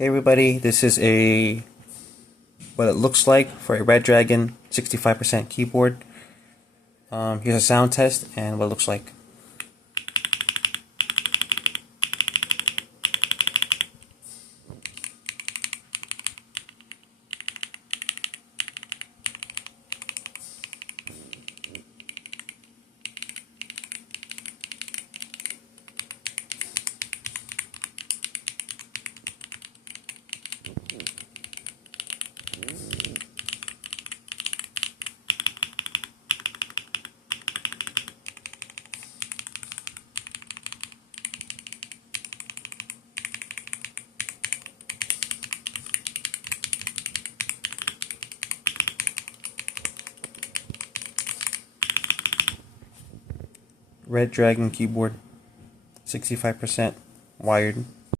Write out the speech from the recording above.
Hey everybody, this is what it looks like for a Redragon 65% keyboard. Here's a sound test and what it looks like. Redragon keyboard, 65% wired.